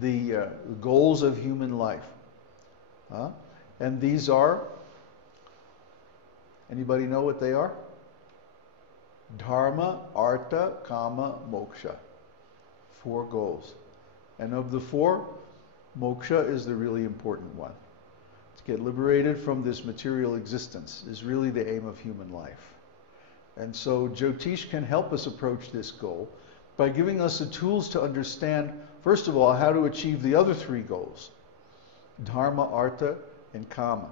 the goals of human life. And these are, anybody know what they are? Dharma, Artha, Kama, Moksha. 4 goals. And of the 4, moksha is the really important one. To get liberated from this material existence is really the aim of human life. And so Jyotish can help us approach this goal by giving us the tools to understand, first of all, how to achieve the other 3 goals. Dharma, Artha, and Kama.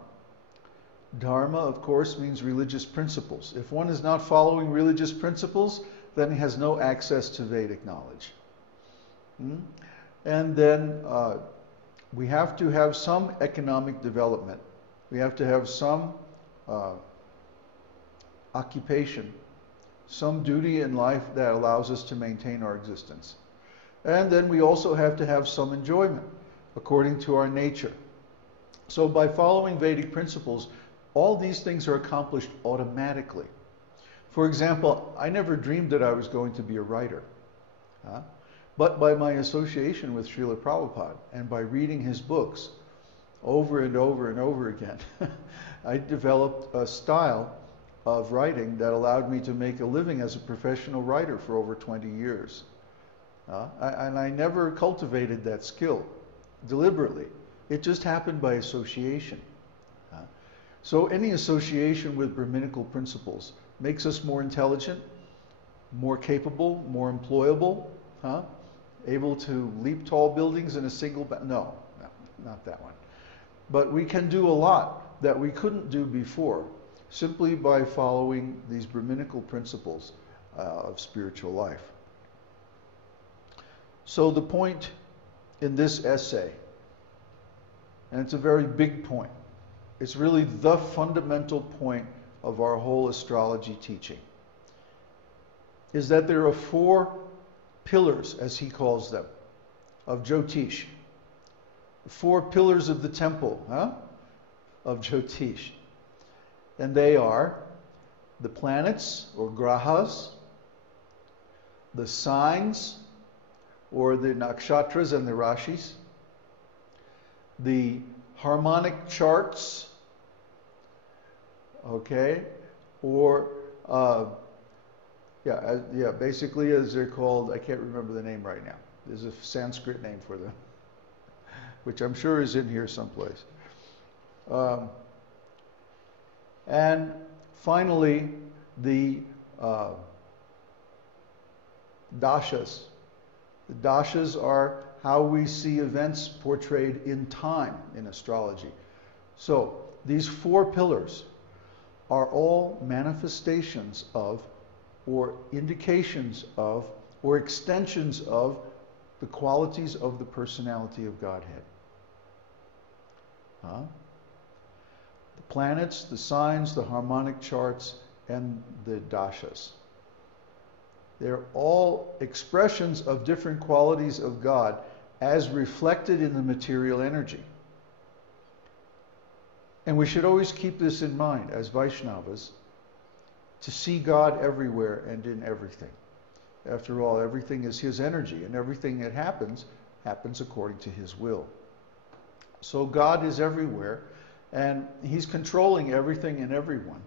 Dharma, of course, means religious principles. If one is not following religious principles, then he has no access to Vedic knowledge. And then we have to have some economic development. We have to have some occupation, some duty in life that allows us to maintain our existence. And then we also have to have some enjoyment according to our nature. So by following Vedic principles, all these things are accomplished automatically. For example, I never dreamed that I was going to be a writer. But by my association with Srila Prabhupada and by reading his books over and over and over again, I developed a style of writing that allowed me to make a living as a professional writer for over 20 years. And I never cultivated that skill deliberately. It just happened by association. So any association with Brahminical principles makes us more intelligent, more capable, more employable, able to leap tall buildings in a single no, not that one. But we can do a lot that we couldn't do before simply by following these Brahminical principles of spiritual life. So the point in this essay, and it's a very big point, it's really the fundamental point of our whole astrology teaching, is that there are 4 pillars, as he calls them, of Jyotish. 4 pillars of the temple of Jyotish. And they are the planets, or grahas, the signs, or the nakshatras and the rashis, the harmonic charts, okay, or basically as they're called, I can't remember the name right now. There's a Sanskrit name for them, which I'm sure is in here someplace. And finally, the dashas. The dashas are how we see events portrayed in time in astrology. So these 4 pillars are all manifestations of, or indications of, or extensions of the qualities of the personality of Godhead. The planets, the signs, the harmonic charts, and the dashas. They're all expressions of different qualities of God as reflected in the material energy. And we should always keep this in mind as Vaishnavas, to see God everywhere and in everything. After all, everything is His energy, and everything that happens, happens according to His will. So God is everywhere, and He's controlling everything and everyone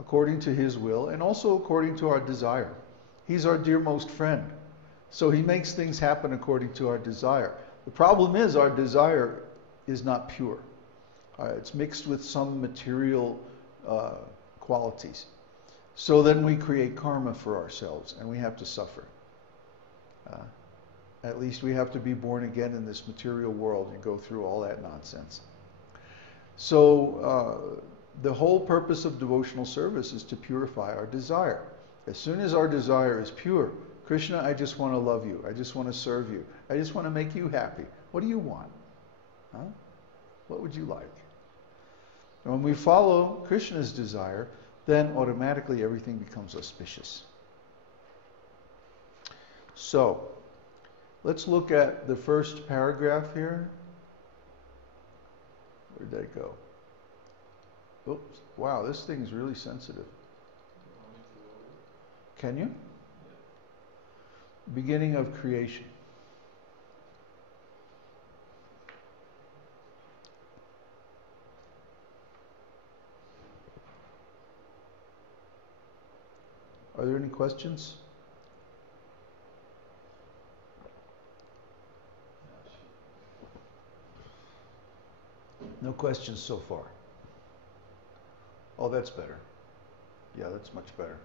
according to His will, and also according to our desire. He's our dearmost friend. So He makes things happen according to our desire. The problem is our desire is not pure. It's mixed with some material qualities. So then we create karma for ourselves, and we have to suffer. At least we have to be born again in this material world and go through all that nonsense. So the whole purpose of devotional service is to purify our desire. As soon as our desire is pure, Krishna, I just want to love you. I just want to serve you. I just want to make you happy. What do you want? What would you like? And when we follow Krishna's desire, then automatically everything becomes auspicious. So, let's look at the first paragraph here. Where'd that go? Oops. Wow, this thing's really sensitive. Can you? Beginning of creation. Are there any questions? No questions so far. Oh, that's better. Yeah, that's much better.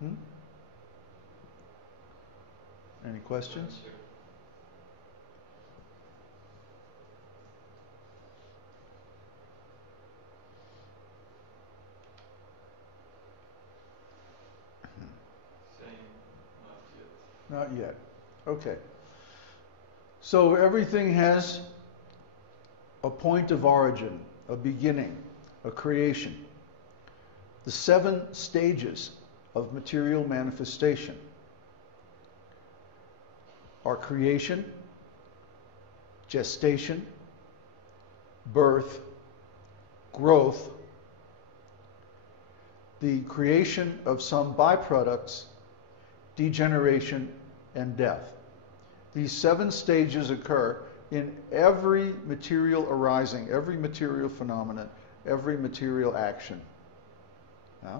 Hmm? Any questions? Not yet. Okay. So everything has a point of origin, a beginning, a creation. The 7 stages of material manifestation are creation, gestation, birth, growth, the creation of some byproducts, degeneration, and death. These 7 stages occur in every material arising, every material phenomenon, every material action. Yeah?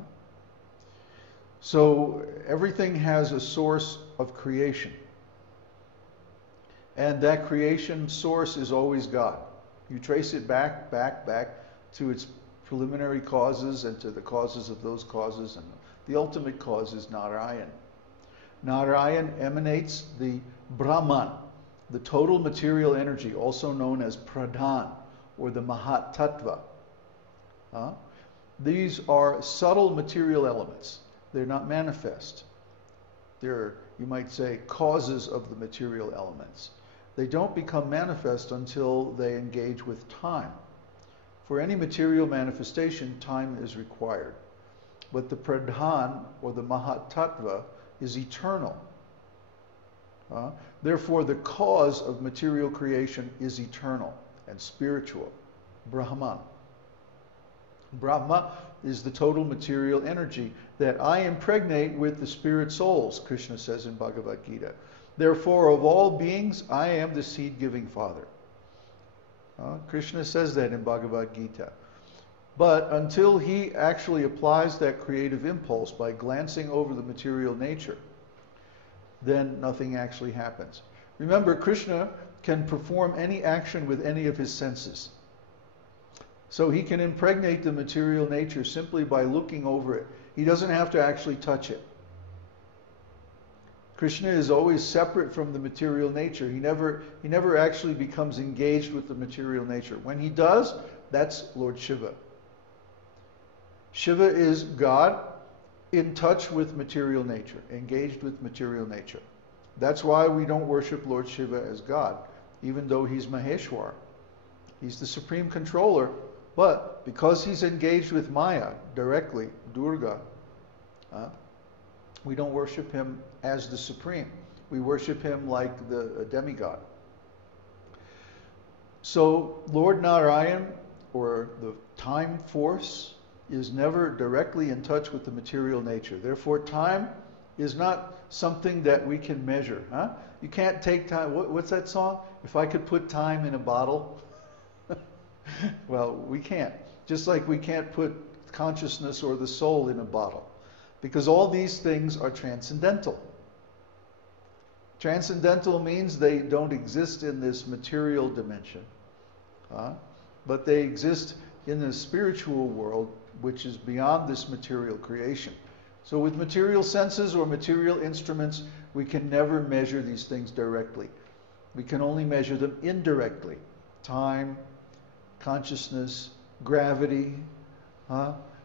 So everything has a source of creation. And that creation source is always God. You trace it back to its preliminary causes and to the causes of those causes, and the ultimate cause is Narayan. Narayan emanates the Brahman, the total material energy, also known as Pradhan, or the Mahat Tattva. These are subtle material elements. They're not manifest. They're, you might say, causes of the material elements. They don't become manifest until they engage with time. For any material manifestation, time is required. But the Pradhan, or the Mahat Tattva, is eternal. Therefore, the cause of material creation is eternal and spiritual, Brahman. Brahma is the total material energy that I impregnate with the spirit souls, Krishna says in Bhagavad Gita. Therefore, of all beings, I am the seed-giving Father. Krishna says that in Bhagavad Gita. But until he actually applies that creative impulse by glancing over the material nature, then nothing actually happens. Remember, Krishna can perform any action with any of his senses. So he can impregnate the material nature simply by looking over it. He doesn't have to actually touch it. Krishna is always separate from the material nature. He never actually becomes engaged with the material nature. When he does, that's Lord Shiva. Shiva is God in touch with material nature, engaged with material nature. That's why we don't worship Lord Shiva as God, even though he's Maheshwar. He's the supreme controller, but because he's engaged with Maya directly, Durga, we don't worship him as the supreme. We worship him like a demigod. So Lord Narayan, or the time force, is never directly in touch with the material nature. Therefore, time is not something that we can measure. You can't take time. What's that song? If I could put time in a bottle. Well, we can't. Just like we can't put consciousness or the soul in a bottle. Because all these things are transcendental. Transcendental means they don't exist in this material dimension. But they exist in the spiritual world, which is beyond this material creation. So with material senses or material instruments, we can never measure these things directly. We can only measure them indirectly. Time, consciousness, gravity.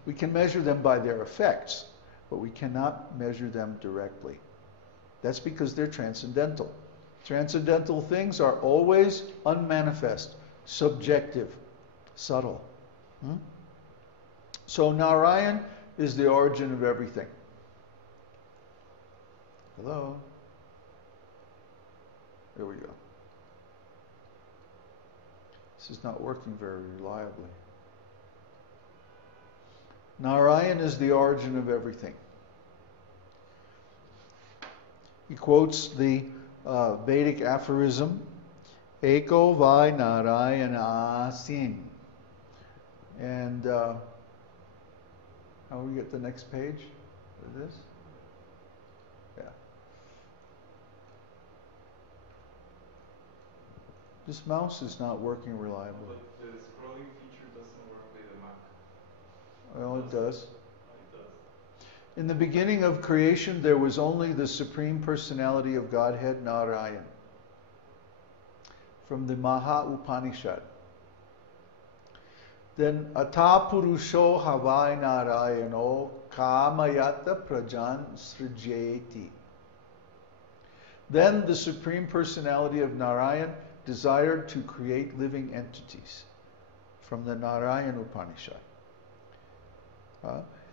We can measure them by their effects, but we cannot measure them directly. That's because they're transcendental. Transcendental things are always unmanifest, subjective, subtle. So Narayan is the origin of everything. Hello? There we go. This is not working very reliably. Narayan is the origin of everything. He quotes the Vedic aphorism, Eko vai Narayana asin. And How we get the next page for this? Yeah. This mouse is not working reliably. But the scrolling feature doesn't work with the Mac. Well, it does. It does. In the beginning of creation, there was only the Supreme Personality of Godhead, Narayan. From the Maha Upanishad. Then Ata Purusho Havai Narayano Kamayata Prajan Srijeti. Then the Supreme Personality of Narayan desired to create living entities. From the Narayan Upanishad.